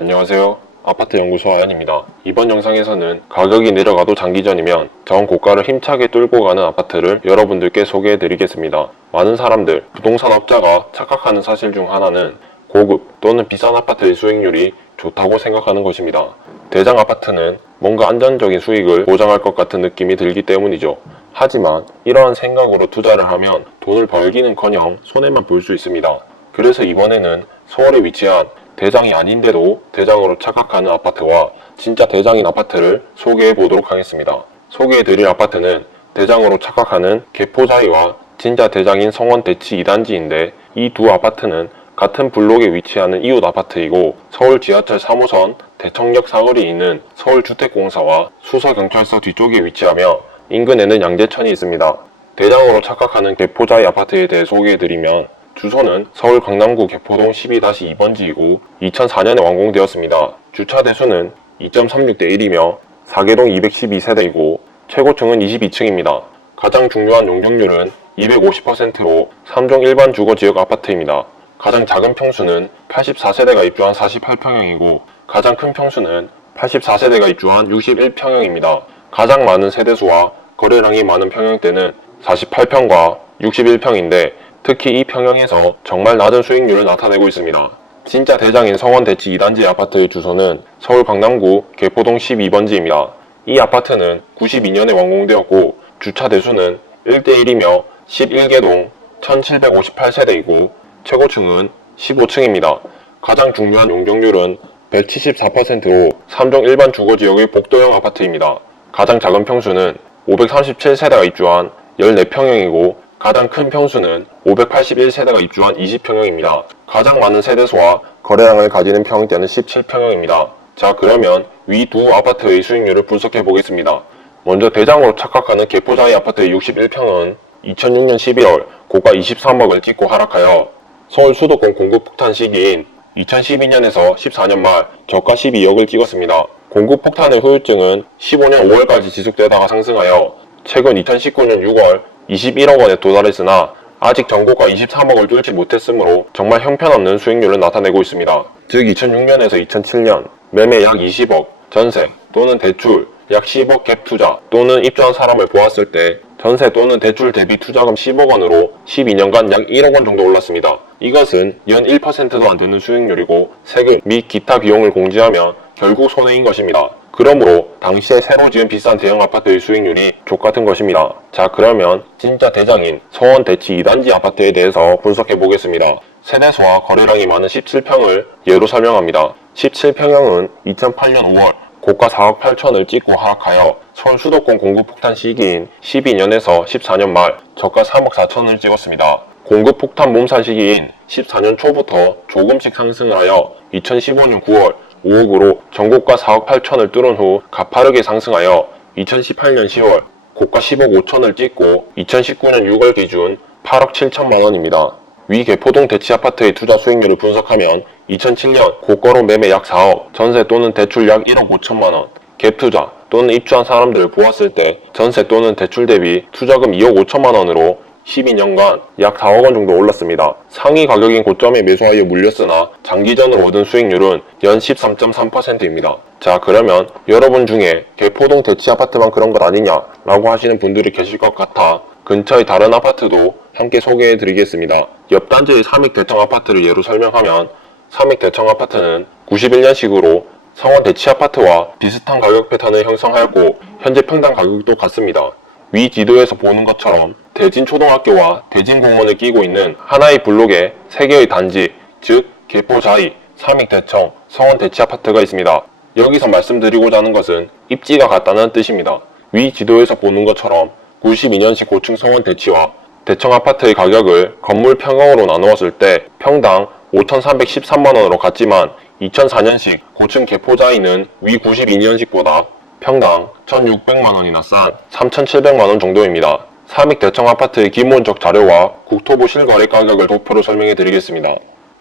안녕하세요. 아파트 연구소 아연입니다. 이번 영상에서는 가격이 내려가도 장기전이면 저고가를 힘차게 뚫고 가는 아파트를 여러분들께 소개해드리겠습니다. 많은 사람들, 부동산 업자가 착각하는 사실 중 하나는 고급 또는 비싼 아파트의 수익률이 좋다고 생각하는 것입니다. 대장 아파트는 뭔가 안정적인 수익을 보장할 것 같은 느낌이 들기 때문이죠. 하지만 이러한 생각으로 투자를 하면 돈을 벌기는커녕 손해만 볼 수 있습니다. 그래서 이번에는 서울에 위치한 대장이 아닌데도 대장으로 착각하는 아파트와 진짜 대장인 아파트를 소개해 보도록 하겠습니다. 소개해 드릴 아파트는 대장으로 착각하는 개포자이와 진짜 대장인 성원 대치 2단지인데 이 두 아파트는 같은 블록에 위치하는 이웃 아파트이고 서울 지하철 3호선 대청역 사거리에 있는 서울주택공사와 수서경찰서 뒤쪽에 위치하며 인근에는 양재천이 있습니다. 대장으로 착각하는 개포자이 아파트에 대해 소개해드리면 주소는 서울 강남구 개포동 12-2번지이고 2004년에 완공되었습니다. 주차 대수는 2.36대 1이며 4개동 212세대이고 최고층은 22층입니다. 가장 중요한 용적률은 250%로 3종 일반 주거지역 아파트입니다. 가장 작은 평수는 84세대가 입주한 48평형이고 가장 큰 평수는 84세대가 입주한 61평형입니다. 가장 많은 세대수와 거래량이 많은 평형대는 48평과 61평인데 특히 이 평형에서 정말 낮은 수익률을 나타내고 있습니다. 진짜 대장인 성원 대치 2단지 아파트의 주소는 서울 강남구 개포동 12번지입니다. 이 아파트는 92년에 완공되었고 주차 대수는 1대1이며 11개동 1758세대이고 최고층은 15층입니다. 가장 중요한 용적률은 174%로 3종 일반 주거지역의 복도형 아파트입니다. 가장 작은 평수는 537세대가 입주한 14평형이고 가장 큰 평수는 581세대가 입주한 20평형입니다. 가장 많은 세대수와 거래량을 가지는 평형대는 17평형입니다. 자, 그러면 위 두 아파트의 수익률을 분석해 보겠습니다. 먼저 대장으로 착각하는 개포자이 아파트의 61평은 2006년 11월 고가 23억을 찍고 하락하여 서울 수도권 공급 폭탄 시기인 2012년에서 14년 말 저가 12억을 찍었습니다. 공급 폭탄의 후유증은 15년 5월까지 지속되다가 상승하여 최근 2019년 6월 21억 원에 도달했으나 아직 전고가 23억을 뚫지 못했으므로 정말 형편없는 수익률을 나타내고 있습니다. 즉 2006년에서 2007년 매매 약 20억, 전세 또는 대출 약 10억 갭 투자 또는 입주한 사람을 보았을 때 전세 또는 대출 대비 투자금 10억 원으로 12년간 약 1억 원 정도 올랐습니다. 이것은 연 1%도 안 되는 수익률이고 세금 및 기타 비용을 공제하면 결국 손해인 것입니다. 그러므로 당시에 새로 지은 비싼 대형 아파트의 수익률이 족같은 것입니다. 자, 그러면 진짜 대장인 서원 대치 2단지 아파트에 대해서 분석해 보겠습니다. 세대수와 거래량이 많은 17평을 예로 설명합니다. 17평형은 2008년 5월 고가 4억 8천을 찍고 하락하여 서울 수도권 공급 폭탄 시기인 12년에서 14년 말 저가 3억 4천을 찍었습니다. 공급 폭탄 몸산 시기인 14년 초부터 조금씩 상승을 하여 2015년 9월 5억으로 전고가 4억 8천을 뚫은 후 가파르게 상승하여 2018년 10월 고가 10억 5천을 찍고 2019년 6월 기준 8억 7천만 원입니다. 위 개포동 대치 아파트의 투자 수익률을 분석하면 2007년 고가로 매매 약 4억, 전세 또는 대출 약 1억 5천만 원, 갭 투자 또는 입주한 사람들을 보았을 때 전세 또는 대출 대비 투자금 2억 5천만 원으로 12년간 약 4억 원 정도 올랐습니다. 상위 가격인 고점에 매수하여 물렸으나 장기전으로 얻은 수익률은 연 13.3%입니다. 자, 그러면 여러분 중에 개포동 대치 아파트만 그런 것 아니냐 라고 하시는 분들이 계실 것 같아 근처의 다른 아파트도 함께 소개해 드리겠습니다. 옆 단지의 삼익 대청 아파트를 예로 설명하면 삼익 대청 아파트는 91년식으로 성원 대치 아파트와 비슷한 가격 패턴을 형성하였고 현재 평당 가격도 같습니다. 위 지도에서 보는 것처럼 대진초등학교와 대진공원을 끼고 있는 하나의 블록에 3개의 단지, 즉 개포자이, 삼익대청, 성원대치아파트가 있습니다. 여기서 말씀드리고자 하는 것은 입지가 같다는 뜻입니다. 위 지도에서 보는 것처럼 92년식 고층 성원대치와 대청아파트의 가격을 건물 평형으로 나누었을 때 평당 5,313만원으로 같지만 2004년식 고층 개포자이는 위 92년식보다 평당 1,600만원이나 싼 3,700만원 정도입니다. 삼익 대청 아파트의 기본적 자료와 국토부 실거래 가격을 도표로 설명해 드리겠습니다.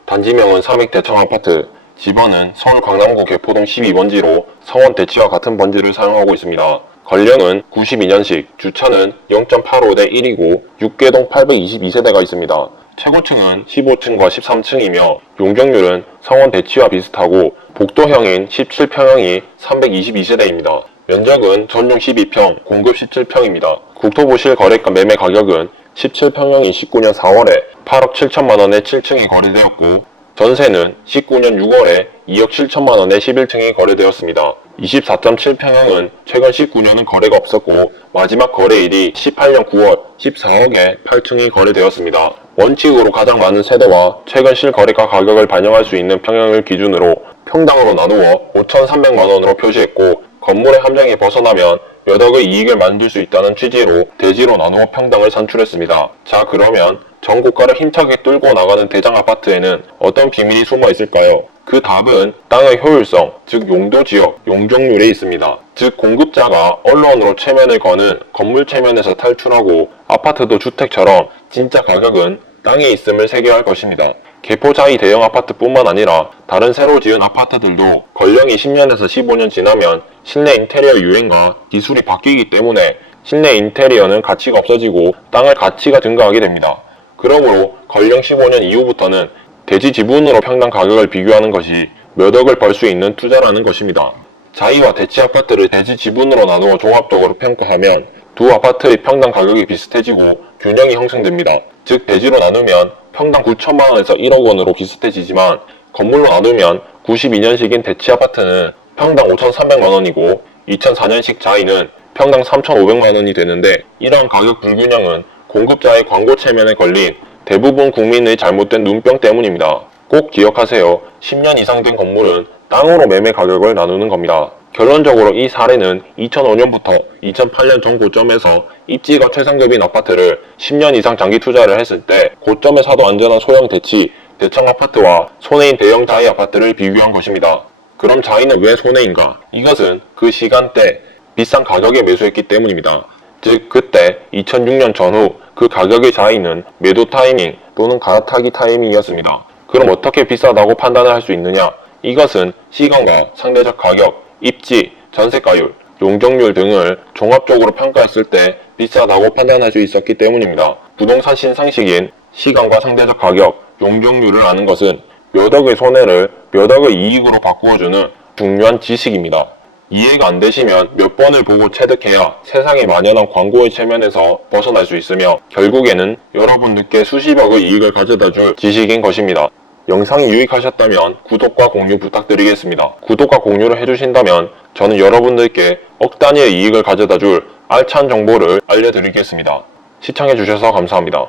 단지명은 삼익 대청 아파트, 집원은 서울 강남구 개포동 12번지로 성원 대치와 같은 번지를 사용하고 있습니다. 건령은 92년식, 주차는 0.85대 1이고 6개동 822세대가 있습니다. 최고층은 15층과 13층이며 용적률은 성원 대치와 비슷하고 복도형인 17평형이 322세대입니다. 면적은 전용 12평, 공급 17평입니다. 국토부 실거래가 매매 가격은 17평형이 19년 4월에 8억 7천만 원에 7층이 거래되었고 전세는 19년 6월에 2억 7천만 원에 11층이 거래되었습니다. 24.7평형은 최근 19년은 거래가 없었고 마지막 거래일이 18년 9월 14억에 8층이 거래되었습니다. 원칙으로 가장 많은 세대와 최근 실거래가 가격을 반영할 수 있는 평형을 기준으로 평당으로 나누어 5,300만 원으로 표시했고 건물의 함량이 벗어나면 몇 억의 이익을 만들 수 있다는 취지로 대지로 나누어 평당을 산출했습니다. 자, 그러면 전고가를 힘차게 뚫고 나가는 대장 아파트에는 어떤 비밀이 숨어 있을까요? 그 답은 땅의 효율성, 즉 용도지역, 용적률에 있습니다. 즉 공급자가 언론으로 체면을 거는 건물 체면에서 탈출하고 아파트도 주택처럼 진짜 가격은 땅에 있음을 새겨야 할 것입니다. 개포자이 대형 아파트뿐만 아니라 다른 새로 지은 아파트들도 권령이 10년에서 15년 지나면 실내 인테리어 유행과 기술이 바뀌기 때문에 실내 인테리어는 가치가 없어지고 땅의 가치가 증가하게 됩니다. 그러므로 권령 15년 이후부터는 대지 지분으로 평당 가격을 비교하는 것이 몇 억을 벌 수 있는 투자라는 것입니다. 자이와 대치 아파트를 대지 지분으로 나누어 종합적으로 평가하면 두 아파트의 평당 가격이 비슷해지고 균형이 형성됩니다. 즉 대지로 나누면 평당 9천만 원에서 1억 원으로 비슷해지지만 건물로 나누면 92년식인 대치 아파트는 평당 5,300만 원이고 2004년식 자이는 평당 3,500만 원이 되는데 이러한 가격 불균형은 공급자의 광고 체면에 걸린 대부분 국민의 잘못된 눈병 때문입니다. 꼭 기억하세요. 10년 이상 된 건물은 땅으로 매매 가격을 나누는 겁니다. 결론적으로 이 사례는 2005년부터 2008년 전 고점에서 입지가 최상급인 아파트를 10년 이상 장기 투자를 했을 때 고점에 사도 안전한 소형 대치, 대청 아파트와 손해인 대형 자이 아파트를 비교한 것입니다. 그럼 자이는 왜 손해인가? 이것은 그 시간대 비싼 가격에 매수했기 때문입니다. 즉 그때 2006년 전후 그 가격의 자이는 매도 타이밍 또는 갈아타기 타이밍이었습니다. 그럼 어떻게 비싸다고 판단을 할 수 있느냐? 이것은 시간과 상대적 가격, 입지, 전세가율, 용적률 등을 종합적으로 평가했을 때 비싸다고 판단할 수 있었기 때문입니다. 부동산 신상식인 시간과 상대적 가격, 용적률을 아는 것은 몇 억의 손해를 몇 억의 이익으로 바꾸어주는 중요한 지식입니다. 이해가 안 되시면 몇 번을 보고 체득해야 세상에 만연한 광고의 체면에서 벗어날 수 있으며 결국에는 여러분들께 수십억의 이익을 가져다 줄 지식인 것입니다. 영상이 유익하셨다면 구독과 공유 부탁드리겠습니다. 구독과 공유를 해주신다면 저는 여러분들께 억 단위의 이익을 가져다 줄 알찬 정보를 알려드리겠습니다. 시청해주셔서 감사합니다.